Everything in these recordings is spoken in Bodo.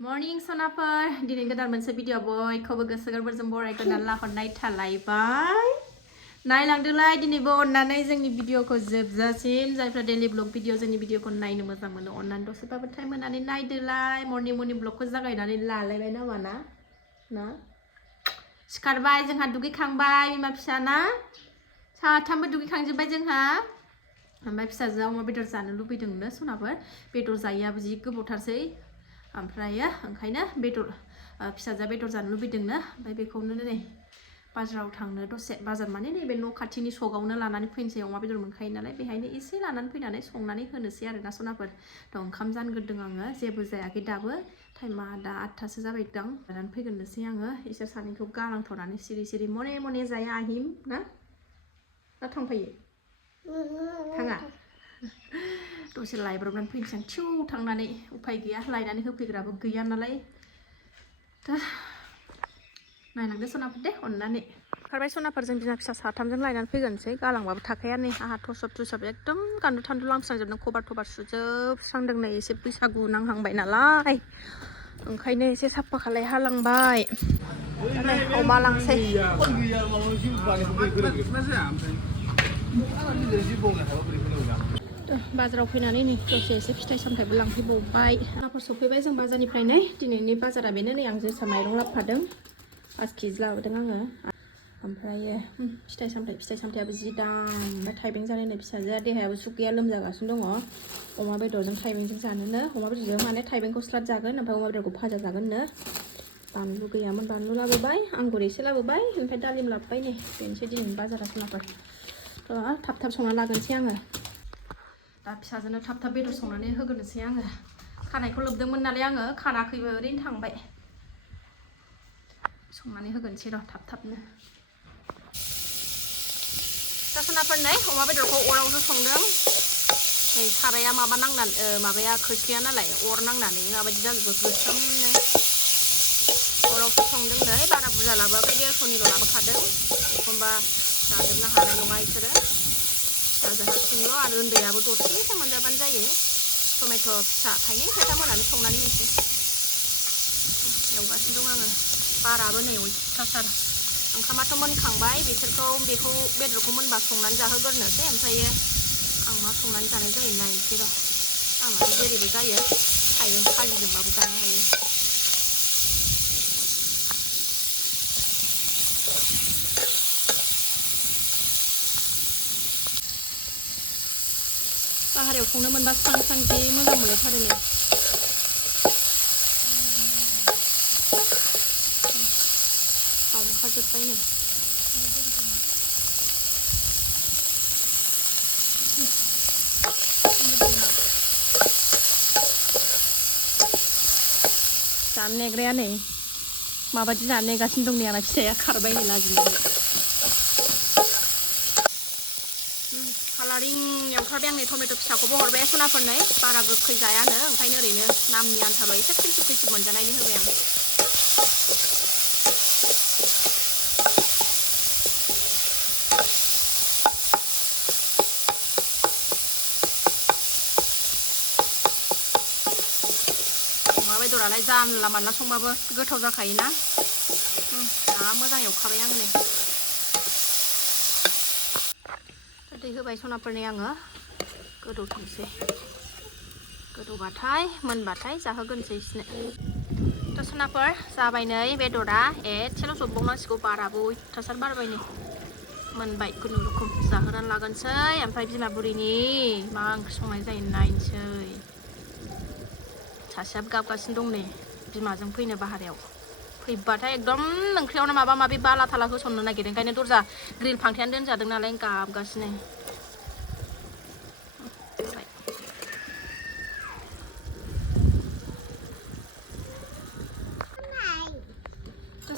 Good morning, Sonaper. Dini godan moनसे भिडिअ बयखौबो गोसो गोरबोजों बरायग्रोना लाहरनाय थालायबाय. नायलांदोलाय दिनैबो अननानै जोंनि भिडिअखौ जोबजासिम जायफ्रा डेलि ब्लग भिडिअ जोंनि भिडिअखौ नायनो मोजां मोनो अननानै दसेबाबो टाइम होनानै नायदोलाय. मर्निं ब्लगखौ जागायनानै लालायबाय नामा ना सिखारबाय जोंहा दुगैखांबाय बिमा फिसाना साथामबो दुगैखांजोबबाय जोंहा. ओमफ्राय फिसाजोआ अमा बेदर जानो लुबैदोंनो सोनाबो बेदर जायैयाबो जि गोबावथारसै ओमफ्राय ओंखायनो फिसाजोआ बेदर जानो लुबैदोंनो ओमफ्राय बेखौनो नै बाजाराव थांनो दसे बाजार माने नैबे न' खाथिनि सकआवनो लानानै फैनोसै अमा बेदर मोनखायो नालाय बेहायनो एसे लानानै फैनानै संनानै होनोसै आरोना सनाफोर. ओंखाम जानग्रोदों आङो जेबो जायाखै दाबो टाइमा दा 8थासो जाबाय दां लानानै फैग्रोनोसै आङो. इसोर सानैखौ गालांथ'नानै सिरि मने जाया আহিम ना थांफायो थाङा दसे लायब्रबनानै फैनोसै आं थिउ थांनानै उफाय गैया लायनानै होफैग्राबो गैया नालाय दा नायलांदो सनाफोर दे अननानै. ओंखारबाय सनाफोरजों बिमा फिसा साथामजों लायनानै फैगोनसै गालांबाबो थाखाया नै आंहा थसब एकदम गान्दु थान्दु लांस्रांजोबदों खबार थबार सुजोबस्रांदों नै एसे बैसागु नांहांबाय नालाय ओंखायनो एसे साफा खालायहालांबाय. अमा लांसै बाजाराव फैनानै नै दसे एसे फिथाइ सामथाइबो लांफैबावबाय. नाफोर सफैबाय जों बाजारनिफ्राय नै दिनैनि बाजारा बेनो नै आं जोसा माइरं लाबोफादों 5 केजि लाबोदों आङो. ओमफ्राय फिथाइ सामथाइयाबो जि दाम ओमफ्राय थाइबें जानो नै फिसाजोआ देहायाबो सुख गैया लोमजागासिनो दङ. अमा बेदरजों थाइबेंजों जानोनो अमा बेदरजों माने थाइबेंखौ स्लाद जागोन ओमफ्राय अमा बेदरखौ भाजा जागोननो. बानलु गैयामोन बानलु लाबोबाय आंगुर एसे लाबोबाय ओमफ्राय दालिम लाबोबाय नै बेनोसै दिनैनि बाजारा सोनाफोर. थाब संना लागोनसै आङो दा फिसाजोनो थाब बेदर संनानै होग्रोनोसै आङो. खानायखौ लोबदोंमोन नालाय आङो खानाखैबो ओरैनो थांबाय संनानै होगोनसै र' थाबनो. दा सोनाफोर नै अमा बेदरखौ अरावसो संदों नै साराया माबा नांनानै माबाया खोस्लिया नालाय अर नांनानै माबायदि जाजोबो गोसोमनो अरावसो संदों नै बारा बुरजा लाबोआखै 150निल' लाबोखादों एखमबा जाजोबनो हानाय नङा इसोरो फिसाजो हारसिंल' आरो उन्दैयाबो दरसेसो मोनजाबानो जायो. टमेट' फिसा थाइनै थाइथाम होनानै संनानै होनोसै. एवगासिनो दं आङो बाराबो नै अयथासार ओंखामाथ' मोनखांबाय बेखौ बेदरखौ मोनबा संनानै जाहोगोरनोसै ओमफ्रायो आं मा संनानै जानाय जायो नायनोसै र'. आंनाथ' जेरैबो जायो थाइबें खाजिजोंबाबो जानो हायो. बाहेरायाव संनो मोनबा स्रां जि मोजां मोनलायथारो नै संखाजोब्बाय नै जानो नेग्राया नै माबायदि जानो नेगासिनो दं नै आंना फिसाया खारबाय नै लाजिनानै. कालारिं एवथारबाय आं नै टमेट' फिसाखौबो हरबाय सनाफोर नै बारा गोखै जायानो ओंखायनो ओरैनो नामनि आन्थाल' एसे खैसिब मोनजानायनि होबाय आं. अमा बेदरालाय जानला मानला संबाबो गोथाव जाखायोना जा मोजां एवखाबाय आङो नै दै होबाय सनाफोरनि आङो गोदौथोंसै गोदौबाथाय मोनबाथाय जाहोगोनसै इसनो. दा सनाफोर जाबाय नै बेदरा एसेल' जबबावनांसिगौ बाराबो अयथासार बारबाय नै मोनबाय खुनुरुखुम जाहोनानै लागोनसै ओमफ्राय बिमा बुरिनि मा ओंख्रि संनाय जायो नायनोसै. सासेयाबो गाबगासिनो दं नै बिमाजों फैनो बाहेरायाव फैबाथाय एकदम ओंख्रियावनो माबा माबि बाला थाला होसननो नागिरदों ओंखायनो दरजा ग्रिल फांथेनानै दोनजादों नालाय गाबगासिनो.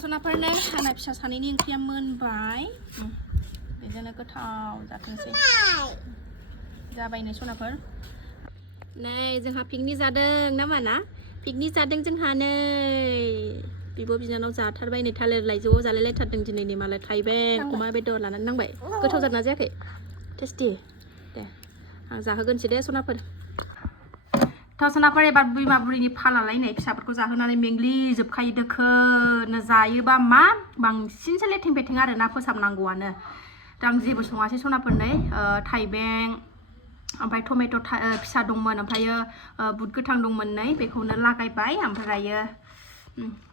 सनाफोर नै आंना फिसा सानैनि ओंख्रिया मोनबाय बेजोंनो गोथाव जाथोंसै. जाबाय नै सनाफोर नै जोंहा पिकनिक जादों ना मा ना पिकनिक जादों जोंहा नै बिब' बिनानाव जाथारबाय नै थालिर लाइजौआव जालायलायथारदों दिनै नै मालाय थाइबें अमा बेदर लानानै नांबाय. गोथाव जादोंना जायाखै टेस्टि दे आं जाहोगोनसै दे सनाफोर. सनाफोर एबार बिमा बुरिनि फालालायनाय फिसाफोरखौ जाहोनानै मेंग्लिजोबखायो दोखोनो जायोबा मा बांसिनसो लेथें फेथें आरोना फोसाबनांगौआनो दा आं जेबो सङासै सनाफोरनै थाइबें ओमफ्राय टमेट' फिसा दंमोन ओमफ्रायो बुद गोथां दंमोन नै बेखौनो लागायबाय ओमफ्रायो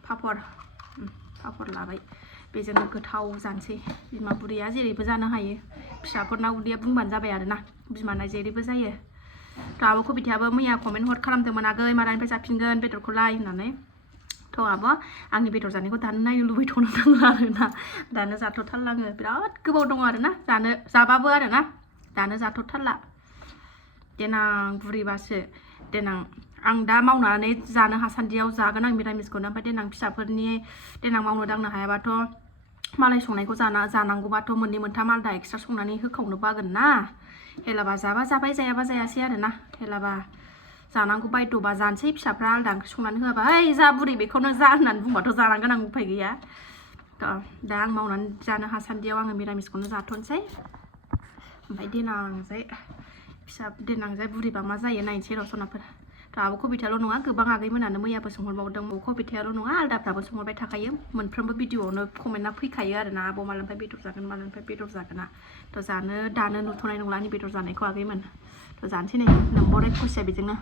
पापर लाबाय बेजोंनो गोथाव जानोसै बिमा बुरिया जेरैबो जानो हायो फिसाफोरना उदैया बुंबानो जाबाय आरोना बिमाना जेरैबो जायो थ' आब' कबिथायाबो मैया कमेन्ट हर खालामदोंमोन आगै मालानिफ्राय जाफिनगोन बेदरखौलाय होननानै थ' आब' आंनि बेदर जानायखौ दानो नायनो लुबैथ'नो नांला आरोना दानो जाथ'थारला आङो बिराद गोबाव दङ आरोना जानो जाबाबो आरोना दानो जाथ'थारला देनां बुरिबासो देनां आं दा मावनानै जानो हासान्दियाव जागोन आं मिरामिसखौनो ओमफ्राय देनां फिसाफोरनि देनां मावनो दांनो हायाबाथ' मालाय संनायखौ जानांगौबाथ' मोननै मोनथाम आलदा एक्सट्रा संनानै होखावनो बागोन ना हेलाबा जाबा जाबाय जायाबा जायासै आरोना हेलाबा जानांगौ बायद'बा जानोसै फिसाफ्रा आलदा ओंख्रि संनानै होआबा ओइ जा बुरि बेखौनो जा होननानै बुंबाथ' जानांगोन आं उफाय गैया दा आं मावनानै जानो हासान्दियाव आङो मिरामिसखौनो जाथ'नोसै ओमफ्राय देनांजाय बुरिबा मा जायो नायनोसै र' सनाफोर थ' आब' कबिथायाल' नङा गोबां आगैमोनानो मैयाबो सोंहरबावदों आब' कबिथायाल' नङा आलदाफ्राबो सोंहरबाय थाखायो मोनफ्रोमबो भिडिअआवनो कमेन्टआ फैखायो आरोना आब' मालानिफ्राय बेदर जागोन मालानिफ्राय बेदर जागोना थ' दानो नुथ'नाय नंला आंनि बेदर जानायखौ आगैमोन थ' जानोसै नै नोंबराय खुसिया बेजोंनो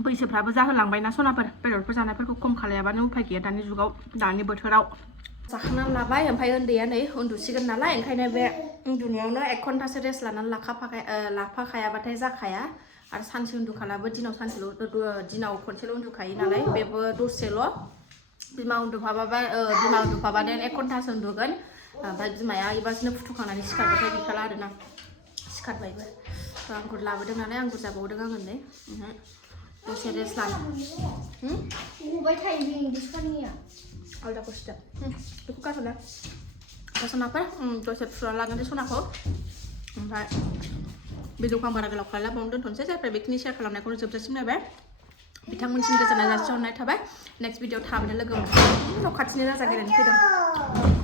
बैसोफ्राबो जाहोलांबायना सनाफोर बेदरफोर जानायफोरखौ खम खालायाबानो उफाय गैया दानि जुगाव दानि बोथोराव जाखांनानै लाबाय ओमफ्राय उन्दैया नै उन्दुसिगोन नालाय ओंखायनो बे उन्दुनायावनो 1 घन्टासो रेस्ट लानानै लाफाखायाबाथाय जाखाया आरो सानसे उन्दुखालाबो दिनाव खनसेल' उन्दुखायो नालाय बेबो दसेल' बिमा उन्दुफाबादेन 1 घन्टासो उन्दुगोन ओमफ्राय बिमाया एबारनो फुथुखांनानै सिखारबाथाय गैखाला आरोना सिखारबायबो आंगुर लाबोदों नालाय आंगुर जाबावदों आङो नै दसे रेस्ट लानो आलदा खस्थ' बेखौ गारहरना सनाफोर दसे फुरा लागोन सनाखौ ओमफ्राय भिडिअखौ आं बारा गोलाव खालामबावनो दोनथ'नोसै जायफ्रा बेखिनि शेयार खालामनायखौनो जोबजासिम नायबाय बिथांमोनसिम गोजोननाय जासिहरनाय थाबाय नेक्स्ट भिडिअ थाबैनो लोगो मोनगोन खाथिनि राजा गेलेनो फैदों